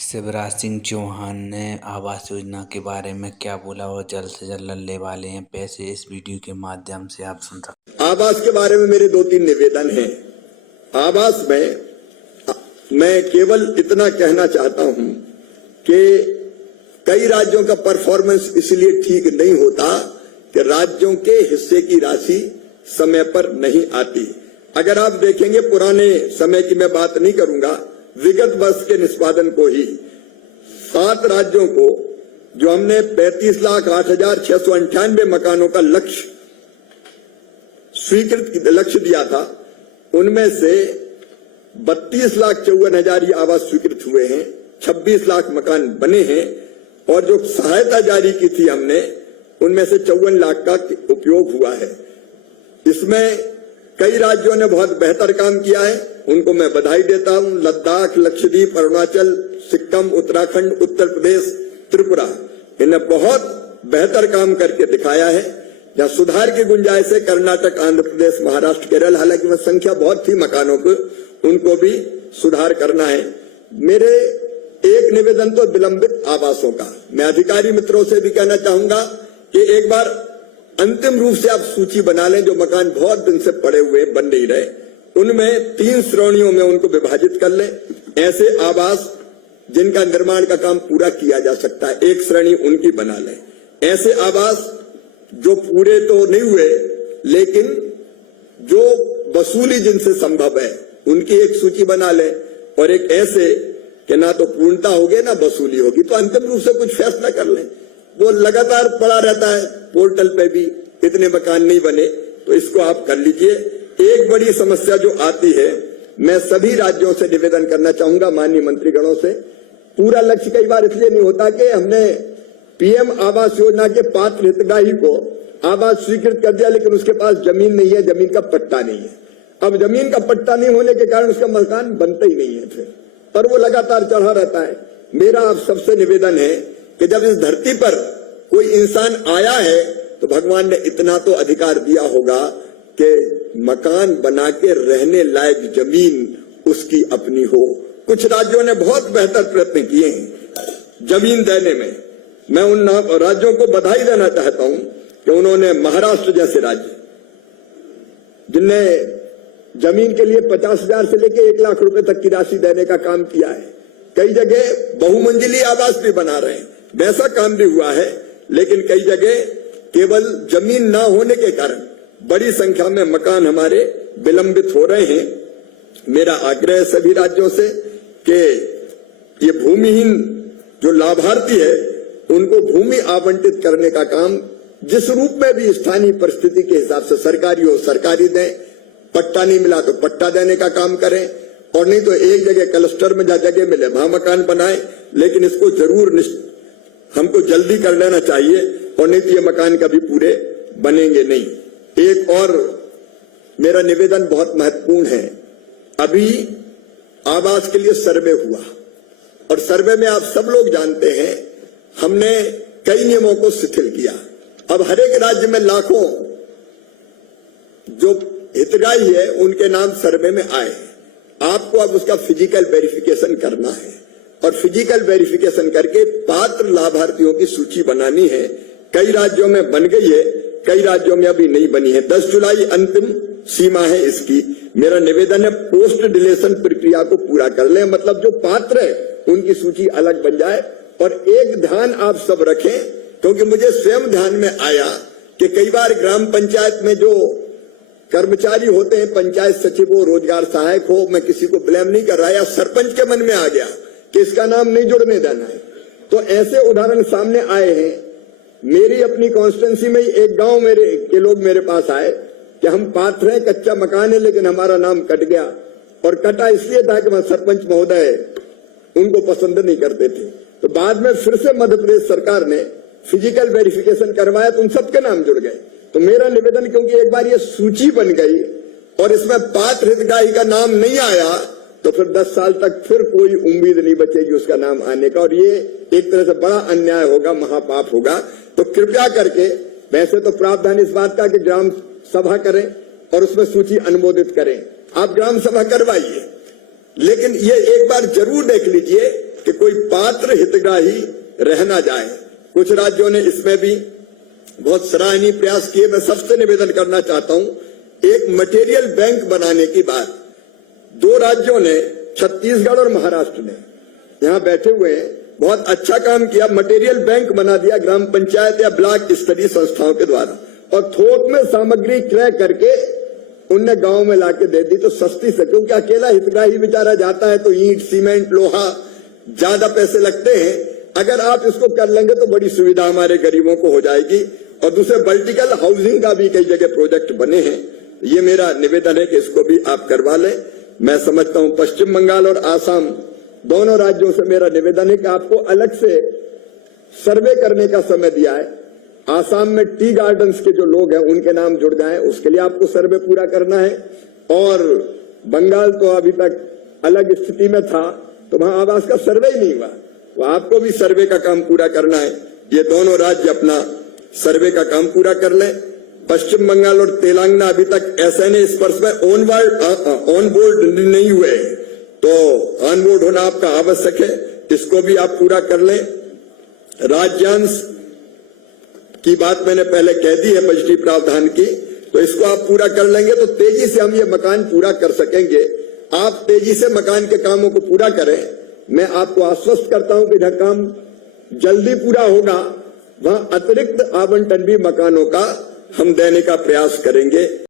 शिवराज सिंह चौहान ने आवास योजना के बारे में क्या बोला और जल्द से जल्द लड़ने वाले हैं पैसे, इस वीडियो के माध्यम से आप सुन सकते हैं। आवास के बारे में मेरे 2-3 निवेदन हैं। आवास में मैं केवल इतना कहना चाहता हूं कि कई राज्यों का परफॉर्मेंस इसलिए ठीक नहीं होता कि राज्यों के हिस्से की राशि समय पर नहीं आती। अगर आप देखेंगे, पुराने समय की मैं बात नहीं करूंगा, विगत वर्ष के निष्पादन को ही 7 राज्यों को जो हमने 35,08,698 मकानों का लक्ष्य स्वीकृत लक्ष्य दिया था, उनमें से 32,54,000 आवास स्वीकृत हुए हैं, 26 लाख मकान बने हैं और जो सहायता जारी की थी हमने, उनमें से 54 लाख का उपयोग हुआ है। इसमें कई राज्यों ने बहुत बेहतर काम किया है, उनको मैं बधाई देता हूं। लद्दाख, लक्षद्वीप, अरुणाचल, सिक्किम, उत्तराखंड, उत्तर प्रदेश, त्रिपुरा, इन्हें बहुत बेहतर काम करके दिखाया है। जहां सुधार की गुंजाइश है, कर्नाटक, आंध्र प्रदेश, महाराष्ट्र, केरल, हालांकि वह संख्या बहुत थी मकानों को, उनको भी सुधार करना है। मेरे एक निवेदन तो विलंबित आवासों का, मैं अधिकारी मित्रों से भी कहना चाहूंगा कि एक बार अंतिम रूप से आप सूची बना लें। जो मकान बहुत दिन से पड़े हुए बन नहीं रहे, उनमें 3 श्रेणियों में उनको विभाजित कर लें। ऐसे आवास जिनका निर्माण का काम पूरा किया जा सकता है, एक श्रेणी उनकी बना लें। ऐसे आवास जो पूरे तो नहीं हुए लेकिन जो वसूली जिनसे संभव है, उनकी एक सूची बना लें। और एक ऐसे कि ना तो पूर्णता होगी ना वसूली होगी, तो अंतिम रूप से कुछ फैसला कर लें। वो लगातार पड़ा रहता है पोर्टल पे भी, इतने मकान नहीं बने, तो इसको आप कर लीजिए। एक बड़ी समस्या जो आती है, मैं सभी राज्यों से निवेदन करना चाहूंगा, माननीय मंत्रीगणों से, पूरा लक्ष्य कई बार इसलिए नहीं होता कि हमने पीएम आवास योजना के पात्र हितग्राही को आवास स्वीकृत कर दिया, लेकिन उसके पास जमीन नहीं है, जमीन का पट्टा नहीं है। अब जमीन का पट्टा नहीं होने के कारण उसका मकान बनता ही नहीं है फिर, और वो लगातार चढ़ा रहता है। मेरा आप सबसे निवेदन है कि जब इस धरती पर कोई इंसान आया है तो भगवान ने इतना तो अधिकार दिया होगा कि मकान बना के रहने लायक जमीन उसकी अपनी हो। कुछ राज्यों ने बहुत बेहतर प्रयत्न किए हैं जमीन देने में। मैं उन राज्यों को बधाई देना चाहता हूं कि उन्होंने महाराष्ट्र जैसे राज्य, जिनने जमीन के लिए 50,000 से लेकर 1 लाख रुपए तक की राशि देने का काम किया है, कई जगह बहुमंजिली आवास भी बना रहे हैं, वैसा काम भी हुआ है। लेकिन कई जगह केवल जमीन ना होने के कारण बड़ी संख्या में मकान हमारे विलंबित हो रहे हैं। मेरा आग्रह है सभी राज्यों से कि ये भूमिहीन जो लाभार्थी है, उनको भूमि आवंटित करने का काम जिस रूप में भी स्थानीय परिस्थिति के हिसाब से सरकारी हो सरकारी दें, पट्टा नहीं मिला तो पट्टा देने का काम करें, और नहीं तो एक जगह क्लस्टर में जहां जगह मिले वहां मकान बनाए। लेकिन इसको जरूर हमको जल्दी कर लेना चाहिए, और नहीं तो ये मकान कभी पूरे बनेंगे नहीं। एक और मेरा निवेदन बहुत महत्वपूर्ण है। अभी आवास के लिए सर्वे हुआ, और सर्वे में आप सब लोग जानते हैं हमने कई नियमों को शिथिल किया। अब हर एक राज्य में लाखों जो हितग्राही है उनके नाम सर्वे में आए। आपको अब उसका फिजिकल वेरिफिकेशन करना है, और फिजिकल वेरिफिकेशन करके पात्र लाभार्थियों की सूची बनानी है। कई राज्यों में बन गई है, कई राज्यों में अभी नहीं बनी है। 10 जुलाई अंतिम सीमा है इसकी। मेरा निवेदन है पोस्ट डिलेशन प्रक्रिया को पूरा कर लें, मतलब जो पात्र है उनकी सूची अलग बन जाए। और एक ध्यान आप सब रखें, क्योंकि मुझे स्वयं ध्यान में आया कि कई बार ग्राम पंचायत में जो कर्मचारी होते हैं, पंचायत सचिव हो, रोजगार सहायक हो, मैं किसी को ब्लेम नहीं कर रहा, या सरपंच के मन में आ गया कि इसका नाम नहीं जुड़ने देना है, तो ऐसे उदाहरण सामने आए हैं। मेरी अपनी कॉन्स्टिट्यूंसी में ही एक गांव मेरे के लोग मेरे पास आए कि हम पात्र हैं, कच्चा मकान है, लेकिन हमारा नाम कट गया। और कटा इसलिए था कि वहां सरपंच महोदय उनको पसंद नहीं करते थे। तो बाद में फिर से मध्य प्रदेश सरकार ने फिजिकल वेरिफिकेशन करवाया तो उन सबके नाम जुड़ गए। तो मेरा निवेदन, क्योंकि एक बार ये सूची बन गई और इसमें पात्र हितग्राही का नाम नहीं आया, तो फिर 10 साल तक फिर कोई उम्मीद नहीं बचेगी उसका नाम आने का, और ये एक तरह से बड़ा अन्याय होगा, महापाप होगा। तो कृपया करके, वैसे तो प्रावधान इस बात का कि ग्राम सभा करें और उसमें सूची अनुमोदित करें, आप ग्राम सभा करवाइए, लेकिन ये एक बार जरूर देख लीजिए कि कोई पात्र हितग्राही रह ना जाए। कुछ राज्यों ने इसमें भी बहुत सराहनीय प्रयास किए। मैं सबसे निवेदन करना चाहता हूं, एक मटेरियल बैंक बनाने की बात 2 राज्यों ने, छत्तीसगढ़ और महाराष्ट्र ने, यहां बैठे हुए हैं, बहुत अच्छा काम किया। मटेरियल बैंक बना दिया ग्राम पंचायत या ब्लॉक स्तरीय संस्थाओं के द्वारा, और थोक में सामग्री क्रय करके उनने गांव में लाके दे दी, तो सस्ती से, क्योंकि अकेला हितग्राही बेचारा जाता है तो ईंट, सीमेंट, लोहा ज्यादा पैसे लगते हैं। अगर आप इसको कर लेंगे तो बड़ी सुविधा हमारे गरीबों को हो जाएगी। और दूसरे वर्टिकल हाउसिंग का भी कई जगह प्रोजेक्ट बने हैं। ये मेरा निवेदन है कि इसको भी आप करवा लें। मैं समझता हूं पश्चिम बंगाल और आसाम दोनों राज्यों से मेरा निवेदन है कि आपको अलग से सर्वे करने का समय दिया है। आसाम में टी गार्डन्स के जो लोग हैं उनके नाम जुड़ जाएं, उसके लिए आपको सर्वे पूरा करना है। और बंगाल तो अभी तक अलग स्थिति में था, तो वहां आवास का सर्वे ही नहीं हुआ, तो आपको भी सर्वे का काम पूरा करना है। ये दोनों राज्य अपना सर्वे का काम पूरा कर लें। पश्चिम बंगाल और तेलंगाना अभी तक SNA स्पर्श में ऑन बोर्ड नहीं हुए, तो ऑन बोर्ड होना आपका आवश्यक है, इसको भी आप पूरा कर लें। राज्यांश की बात मैंने पहले कह दी है, बजटीय प्रावधान की, तो इसको आप पूरा कर लेंगे तो तेजी से हम ये मकान पूरा कर सकेंगे। आप तेजी से मकान के कामों को पूरा करें। मैं आपको आश्वस्त करता हूं कि जहां काम जल्दी पूरा होगा वहां अतिरिक्त आवंटन भी मकानों का हम देने का प्रयास करेंगे।